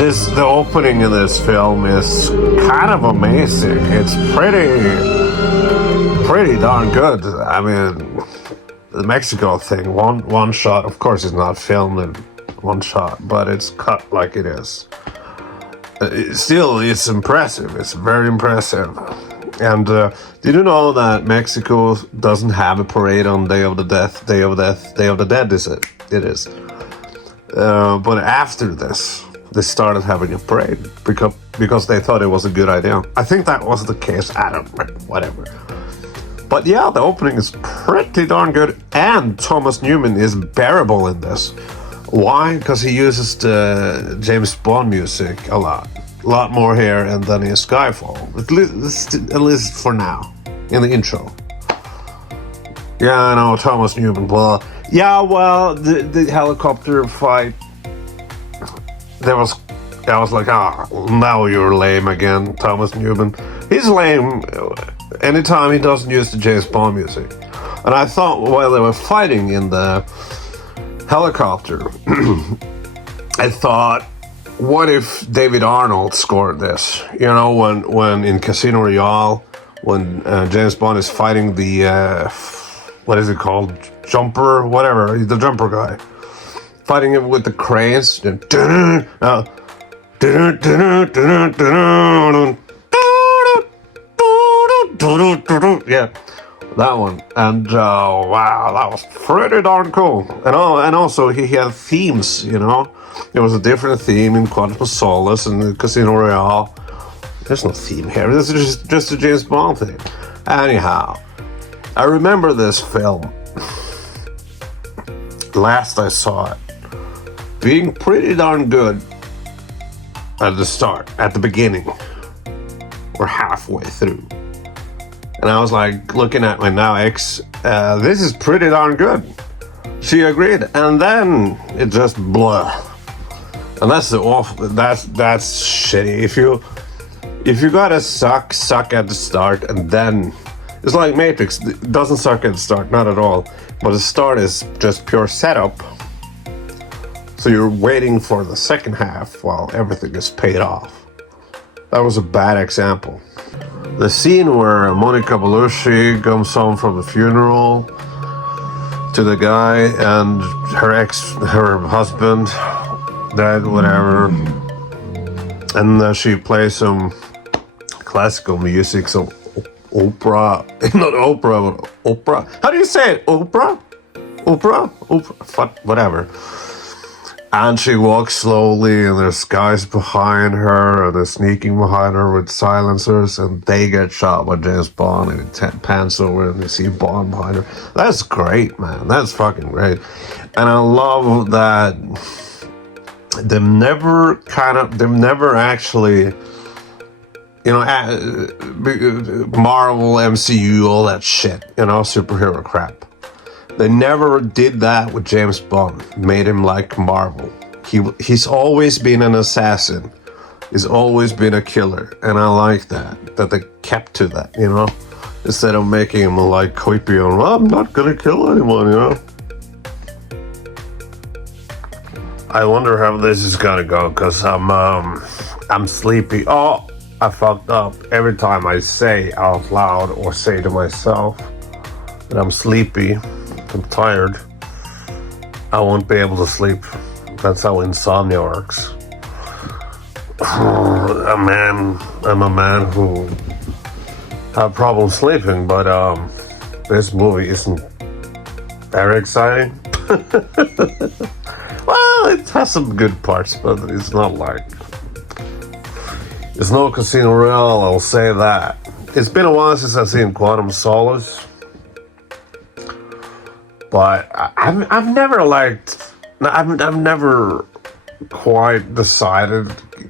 The opening in this film is kind of amazing. It's pretty darn good. I mean, the Mexico thing, one shot. Of course, it's not filmed in one shot, but it's cut like it is. It's impressive. It's very impressive. And did you know that Mexico doesn't have a parade on Day of the Dead? Is it? It is. But after this, they started having a parade because they thought it was a good idea. I think that was the case. I don't know, whatever. But yeah, the opening is pretty darn good, and Thomas Newman is bearable in this. Why? Because he uses the James Bond music a lot more here and than in Skyfall. At least for now, in the intro. Yeah, I know, Thomas Newman. Well, yeah, well, the helicopter fight. I was like, now you're lame again, Thomas Newman. He's lame anytime he doesn't use the James Bond music. And I thought while they were fighting in the helicopter, I thought, what if David Arnold scored this? You know, when in Casino Royale, when James Bond is fighting the, what is it called? Jumper, whatever, the jumper guy. Fighting it with the cranes. Yeah, that one. And wow, that was pretty darn cool. And also he had themes, you know. There was a different theme in Quantum of Solace and the Casino Royale. There's no theme here. This is just a James Bond thing. Anyhow, I remember this film. Last I saw it, being pretty darn good at the start, at the beginning. We're halfway through. And I was like, looking at my now ex, this is pretty darn good. She agreed. And then it just blah. And that's that's shitty. If you gotta suck at the start, and then it's like Matrix. It doesn't suck at the start, not at all. But the start is just pure setup. So you're waiting for the second half while everything is paid off. That was a bad example. The scene where Monica Bellucci comes home from the funeral to the guy and her husband, dead, whatever. And she plays some classical music, some opera, not opera, but opera. How do you say it? Opera? Fuck, whatever. And she walks slowly, and there's guys behind her, and they're sneaking behind her with silencers, and they get shot by James Bond, and it pans over, and you see Bond behind her. That's great, man. That's fucking great. And I love that they've never actually, you know, Marvel, MCU, all that shit, you know, superhero crap. They never did that with James Bond, made him like Marvel. He's always been an assassin. He's always been a killer. And I like that they kept to that, you know? Instead of making him like creepy and, well, I'm not gonna kill anyone, you know? I wonder how this is gonna go, because I'm sleepy. Oh, I fucked up. Every time I say out loud or say to myself that I'm sleepy, I'm tired, I won't be able to sleep. That's how insomnia works. I'm a man who have problems sleeping, but this movie isn't very exciting. Well, it has some good parts, but it's not like... It's no Casino Royale, I'll say that. It's been a while since I've seen Quantum of Solace. But I've never quite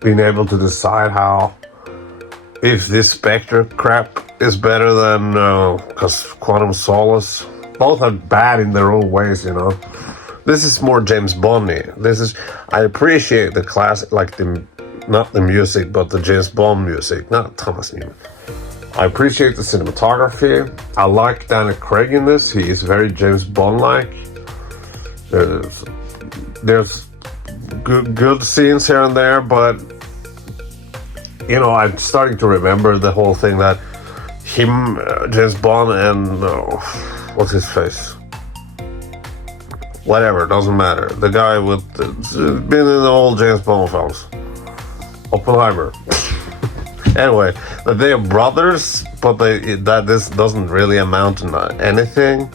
been able to decide how, if this Spectre crap is better than Quantum of Solace. Both are bad in their own ways, you know. This is more James Bond-y. I appreciate the classic, like not the music, but the James Bond music, not Thomas Newman. I appreciate the cinematography. I like Daniel Craig in this. He is very James Bond-like. There's good scenes here and there, but you know, I'm starting to remember the whole thing that him, James Bond, and what's his face? Whatever, doesn't matter. The guy with been in the old James Bond films, Oppenheimer. Anyway, that they are brothers, but this doesn't really amount to anything.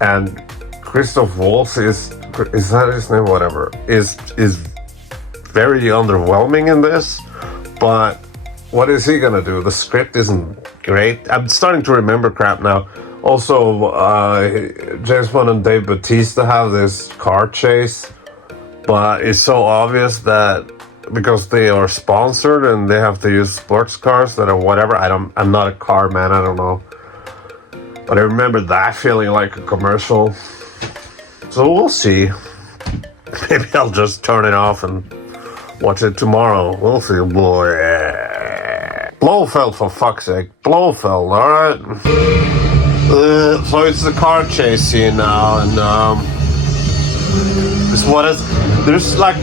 And Christoph Waltz is that his name? Whatever, is very underwhelming in this. But what is he gonna do? The script isn't great. I'm starting to remember crap now. Also, James Bond and Dave Bautista have this car chase, but it's so obvious that because they are sponsored and they have to use sports cars that are whatever. I'm not a car man. I don't know, but I remember that feeling like a commercial. So we'll see. Maybe I'll just turn it off and watch it tomorrow. We'll see, boy. Blofeld, for fuck's sake. Blofeld, alright? So it's the car chase scene now, and there's like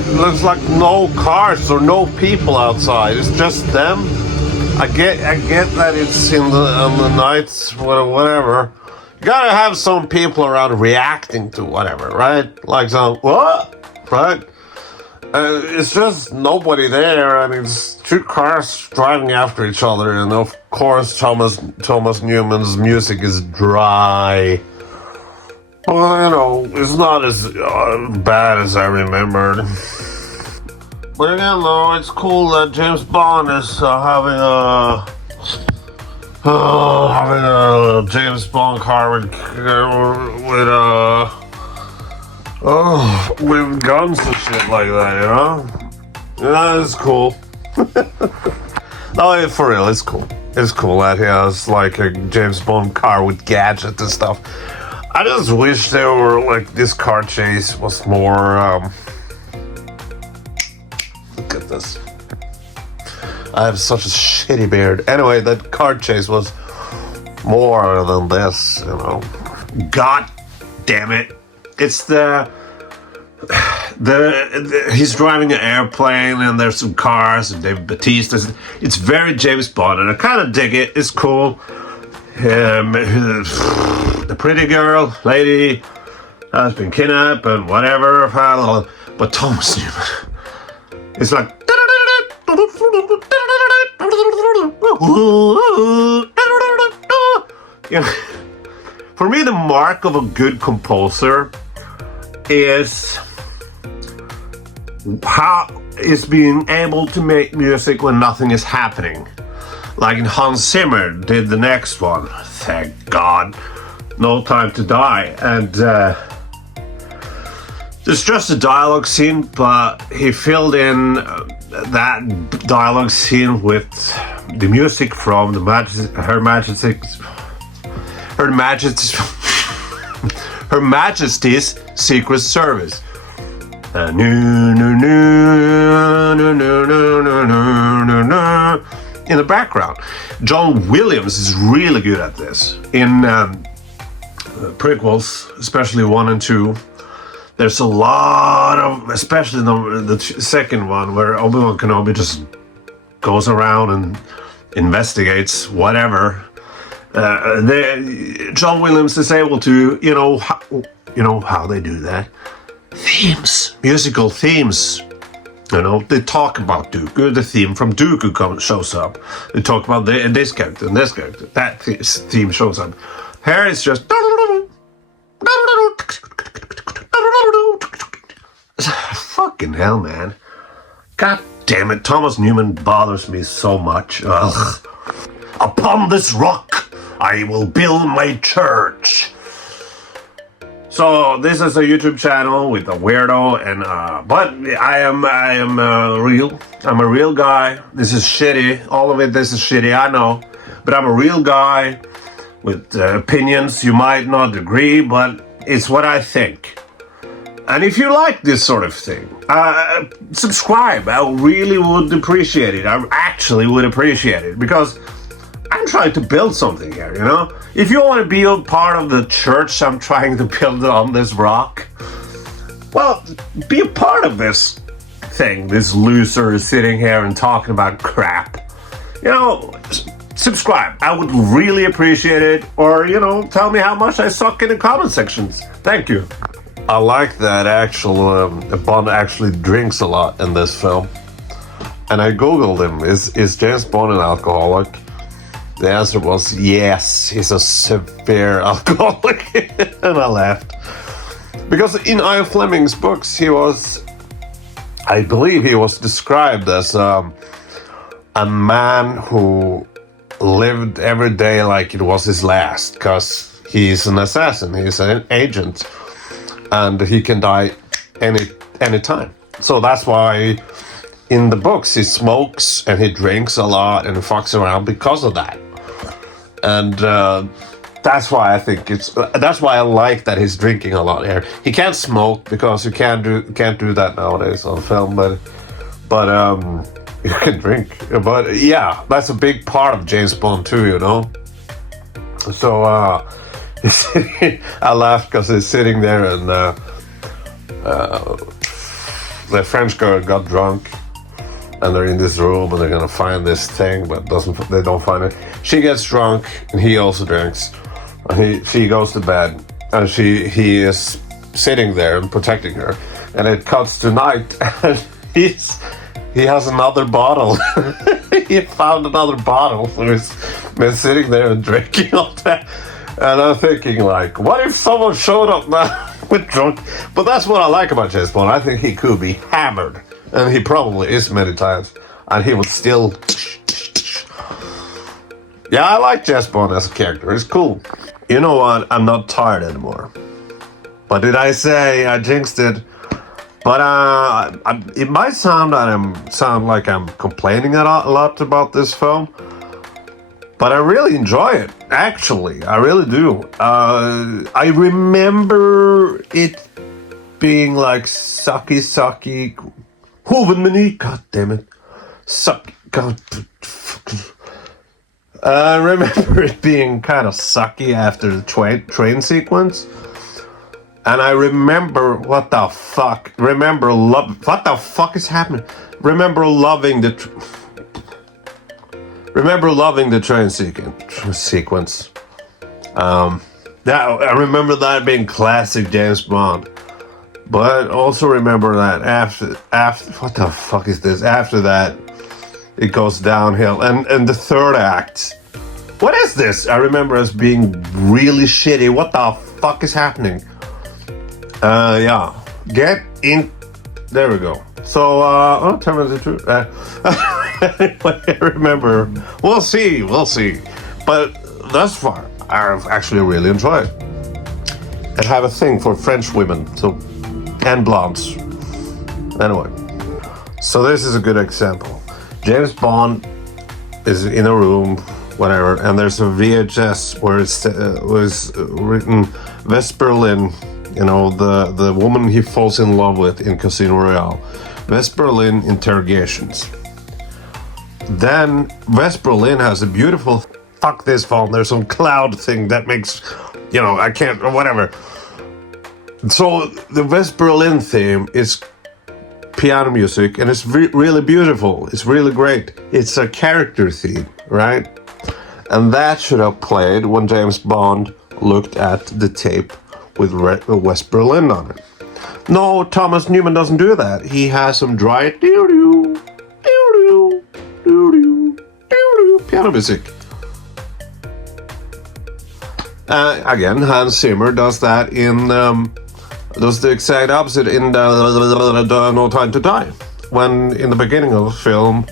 no cars or no people outside. It's just them. I get that it's on the nights, whatever. You gotta have some people around reacting to whatever, right? Like some, what? Right? It's just nobody there, and it's two cars driving after each other, and of course Thomas Newman's music is dry. Well, you know, it's not as bad as I remembered. But again, though, it's cool that James Bond is having a James Bond car with guns and shit like that, you know? That is cool. No, for real, it's cool. It's cool that he has like a James Bond car with gadgets and stuff. I just wish there were like this car chase was more. Look at this. I have such a shitty beard. Anyway, that car chase was more than this, you know. God damn it. It's he's driving an airplane and there's some cars and David Bautista. It's very James Bond and I kind of dig it. It's cool. The pretty girl, lady, has been kidnapped and whatever. But Thomas Newman, it's like. You know, for me, the mark of a good composer is being able to make music when nothing is happening. Like in Hans Zimmer did the next one, thank God, No Time to Die, and there's just a dialogue scene, but he filled in that dialogue scene with the music from Her Majesty's Secret Service. In the background. John Williams is really good at this. In prequels, especially 1 and 2, there's a lot of, especially the second one, where Obi-Wan Kenobi just goes around and investigates whatever. John Williams is able to, you know how they do that. Themes, musical themes. You know, they talk about Dooku. The theme from Dooku shows up. They talk about this character and this character. That theme shows up. Here it's just. Fucking hell, man. God damn it. Thomas Newman bothers me so much. Ugh. Upon this rock, I will build my church. So this is a YouTube channel with a weirdo, and but I am real. I'm a real guy. This is shitty. All of it. This is shitty. I know, but I'm a real guy with opinions. You might not agree, but it's what I think. And if you like this sort of thing, subscribe. I really would appreciate it. I actually would appreciate it because I'm trying to build something here, you know? If you want to be a part of the church I'm trying to build on this rock, well, be a part of this thing. This loser is sitting here and talking about crap. Subscribe. I would really appreciate it. Or, tell me how much I suck in the comment sections. Thank you. I like that Bond actually drinks a lot in this film. And I googled him. Is James Bond an alcoholic? The answer was yes, he's a severe alcoholic. And I laughed. Because in Ian Fleming's books, I believe he was described as a man who lived every day like it was his last, because he's an assassin, he's an agent, and he can die any time. So that's why in the books he smokes and he drinks a lot and he fucks around because of that. And that's why that's why I like that he's drinking a lot here. He can't smoke because you can't do that nowadays on film, but you can drink. But yeah, that's a big part of James Bond too, So I laughed because he's sitting there and the French girl got drunk. And they're in this room and they're gonna find this thing, but they don't find it. She gets drunk and he also drinks. And she goes to bed and he is sitting there and protecting her. And it cuts to night and he has another bottle. He found another bottle, so he's been sitting there and drinking all that. And I'm thinking, like, what if someone showed up now with drunk? But that's what I like about James Bond. I think he could be hammered. And he probably is many times. And he would still... Yeah, I like James Bond as a character. It's cool. You know what? I'm not tired anymore. But did I say I jinxed it? But it might sound like I'm complaining a lot about this film. But I really enjoy it. Actually, I really do. I remember it being like sucky... Hovenmeny, god damn it. Suck, god. I remember it being kind of sucky after the train sequence. And I remember, what the fuck is happening? Remember loving the train sequence. I remember that being classic James Bond. But also remember that after what the fuck is this? After that, it goes downhill. And the third act, what is this? I remember as being really shitty. What the fuck is happening? Yeah, get in. There we go. So, Terminator 2. I remember. We'll see. But thus far, I've actually really enjoyed it. I have a thing for French women, and blondes. Anyway, so this is a good example. James Bond is in a room, whatever, and there's a VHS where it was written West Berlin, the woman he falls in love with in Casino Royale. West Berlin interrogations. Then West Berlin has a beautiful, fuck this phone, there's some cloud thing that makes, I can't, or whatever. So the West Berlin theme is piano music, and it's really beautiful. It's really great. It's a character theme, right? And that should have played when James Bond looked at the tape with West Berlin on it. No, Thomas Newman doesn't do that. He has some dry piano music. Again, Hans Zimmer does that does the exact opposite in the No Time to Die. When in the beginning of the film,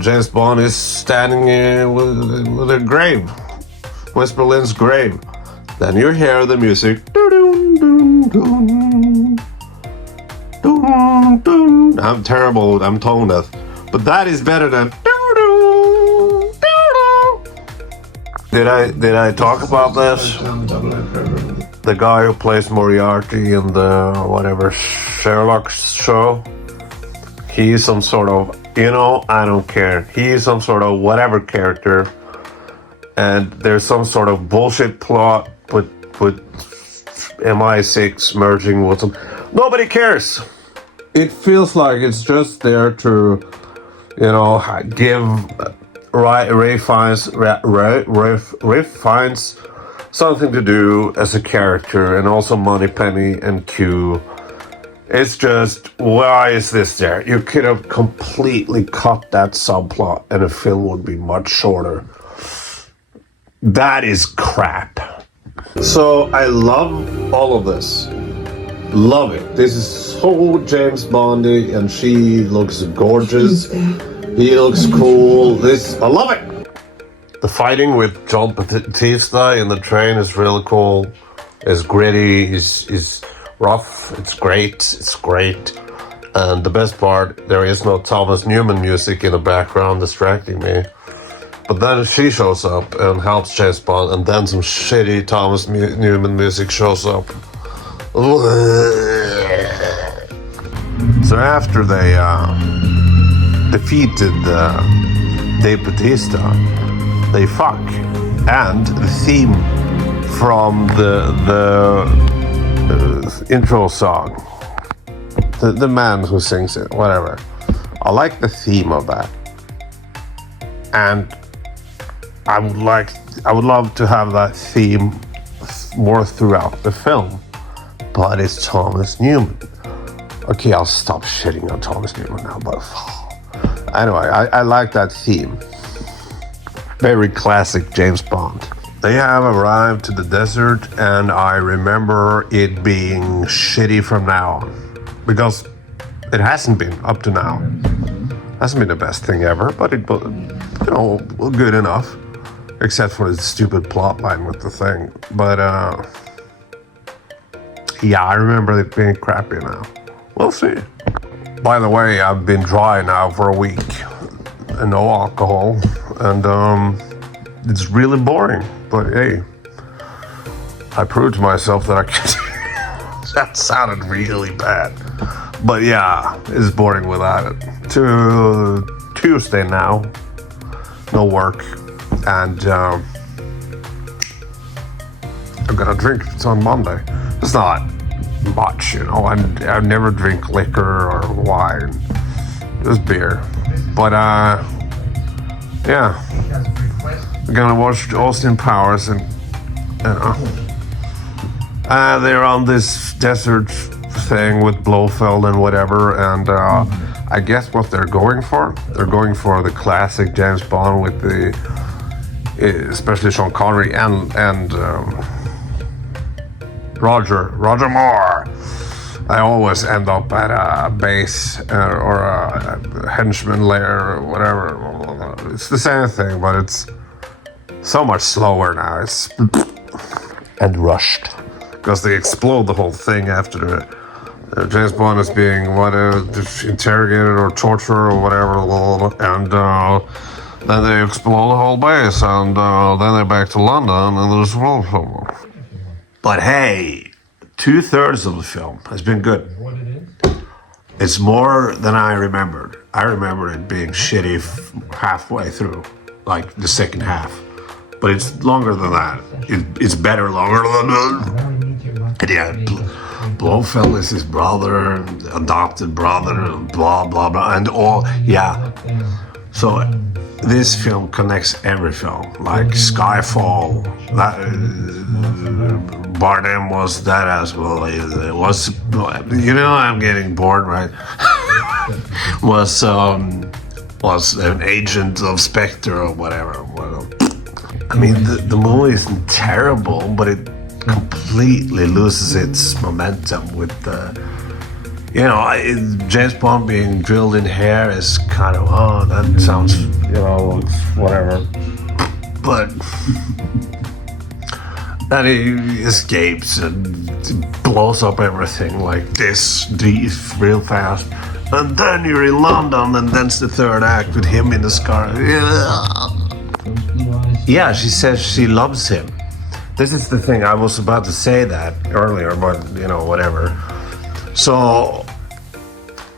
James Bond is standing with a grave, West Berlin's grave. Then you hear the music. I'm terrible, I'm tone deaf. But that is better than... Did I talk about this? The guy who plays Moriarty in the whatever Sherlock show, he's some sort of, I don't care. He's some sort of whatever character, and there's some sort of bullshit plot with MI6 merging with them. Nobody cares. It feels like it's just there to, give Ray Fiennes something to do as a character, and also Moneypenny and Q. It's just, why is this there? You could have completely cut that subplot and the film would be much shorter. That is crap. So I love all of this. Love it. This is so James Bondy, and she looks gorgeous. He looks cool. I love it. The fighting with John Batista in the train is really cool. It's gritty. It's rough. It's great. And the best part, there is no Thomas Newman music in the background distracting me. But then she shows up and helps James Bond, and then some shitty Thomas Newman music shows up. So after they defeated Dave Bautista, they fuck, and the theme from the intro song, the man who sings it, whatever. I like the theme of that, and I would love to have that theme more throughout the film, but it's Thomas Newman. Okay, I'll stop shitting on Thomas Newman now, but anyway, I like that theme. Very classic James Bond. They have arrived to the desert, and I remember it being shitty from now on, because it hasn't been up to now. Hasn't been the best thing ever, but it, good enough, except for the stupid plot line with the thing. But yeah, I remember it being crappy now. We'll see. By the way, I've been dry now for a week, and no alcohol, and it's really boring. But hey, I proved to myself that I can. That sounded really bad. But yeah, it's boring without it. To Tuesday now, no work, and I'm gonna drink it on Monday. It's not much, I never drink liquor or wine, just beer. But yeah, we're gonna watch Austin Powers, and they're on this desert thing with Blofeld and whatever, and I guess what they're going for the classic James Bond with especially Sean Connery and Roger Moore. I always end up at a base or a henchman lair or whatever. It's the same thing, but it's so much slower now. It's and rushed, because they explode the whole thing after the James Bond is being interrogated or tortured or whatever, and then they explode the whole base, and then they're back to London, and there's well. But hey, 2/3 of the film has been good. It's more than I remembered. I remember it being shitty halfway through, like the second half. But it's longer than that. It's better longer than that. And yeah, Blofeld is his brother, adopted brother, blah, blah, blah, and all, yeah. So this film connects every film, like Skyfall, Bardem was that as well. It was, I'm getting bored, right? was an agent of Spectre or whatever. I mean, the movie isn't terrible, but it completely loses its momentum with James Bond being drilled in hair is kind of, that sounds, whatever. But then he escapes and blows up everything like this real fast. And then you're in London, and then's the third act with him in the scar. Yeah, she says she loves him. This is the thing, I was about to say that earlier, but, whatever. So,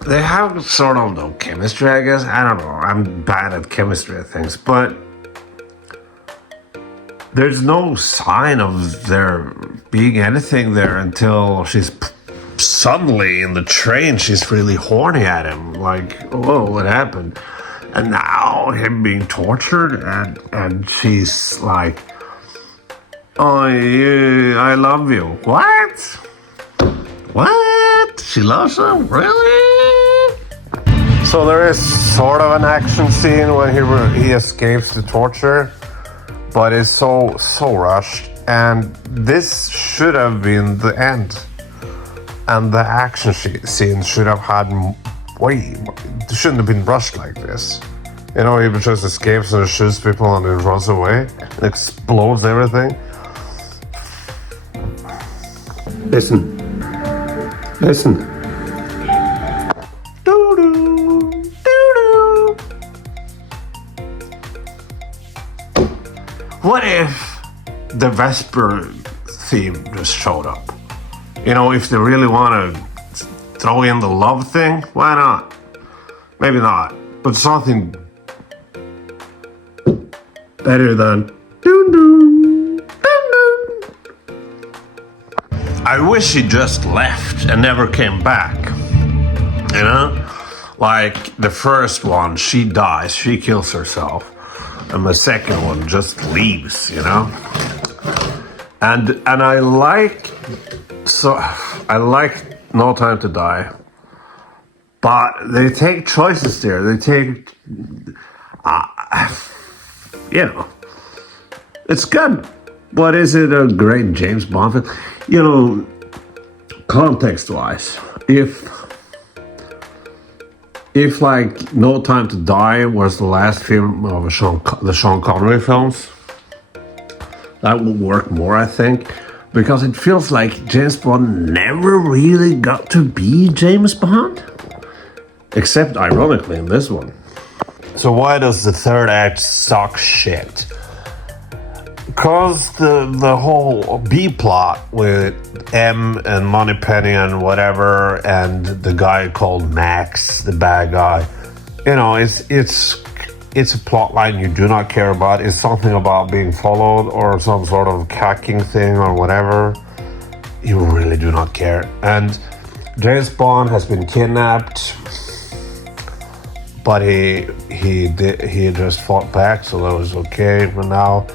they have sort of no chemistry, I guess. I don't know, I'm bad at chemistry, I think. But there's no sign of there being anything there until suddenly in the train she's really horny at him. Like, oh, what happened? And now him being tortured, and she's like, oh, yeah, I love you. What? What? She loves him? Really? So there is sort of an action scene when he escapes the torture, but it's so rushed. And this should have been the end. And the action scene should have had it shouldn't have been rushed like this. You know, he just escapes and shoots people and then runs away and explodes everything. Listen. Doo-doo. Doo-doo. What if the Vesper theme just showed up? You know, if they really want to throw in the love thing, why not? Maybe not, but something better than doo-doo, doo-doo. I wish he just left and never came back. You know? Like the first one, she dies, she kills herself. And the second one just leaves, you know? And I like No Time to Die. But they take choices there. They take, you know, it's good. But is it a great James Bond film? You know, context-wise, if like No Time to Die was the last film of the Sean Connery films, that would work more, I think. Because it feels like James Bond never really got to be James Bond. Except, ironically, in this one. So why does the third act suck shit? Because the whole B-plot with M and Moneypenny and whatever, and the guy called Max, the bad guy, you know, it's a plot line you do not care about. It's something about being followed or some sort of hacking thing or whatever. You really do not care. And James Bond has been kidnapped, but he just fought back, so that was okay. But now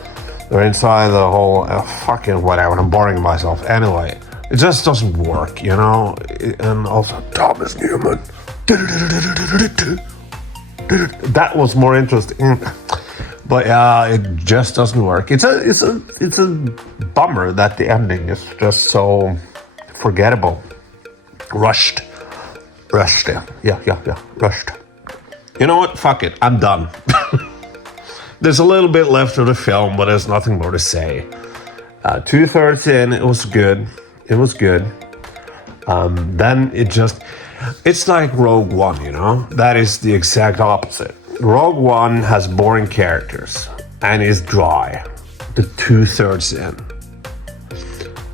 they're inside the whole fucking whatever. I'm boring myself. Anyway, it just doesn't work, you know. And also Thomas Newman. That was more interesting, but it just doesn't work. It's a bummer that the ending is just so forgettable, rushed. Yeah, rushed. You know what? Fuck it. I'm done. There's a little bit left of the film, but there's nothing more to say. 2/3 in, it was good. Then it's like Rogue One, you know? That is the exact opposite. Rogue One has boring characters and is dry. The 2/3 in.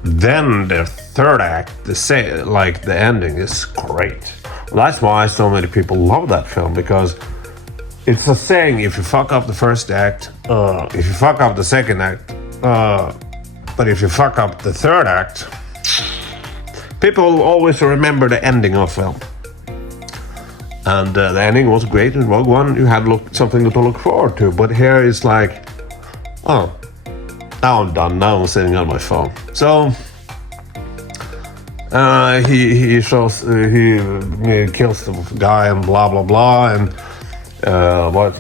Then the third act, the ending is great. That's why so many people love that film, because it's a saying, if you fuck up the first act, if you fuck up the second act, but if you fuck up the third act, people will always remember the ending of film. And the ending was great in Rogue One. You had something to look forward to. But here it's like, oh, now I'm done. Now I'm sitting on my phone. So he kills the guy and blah blah blah, and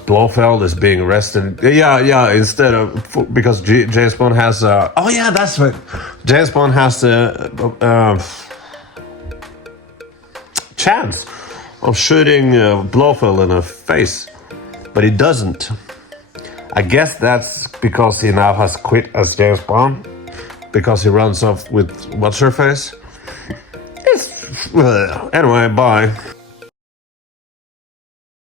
Blofeld is being arrested. Yeah. Instead of, because James Bond has that's right. James Bond has a chance of shooting Blofeld in the face, but he doesn't. I guess that's because he now has quit as James Bond, because he runs off with what's her face. Anyway, bye.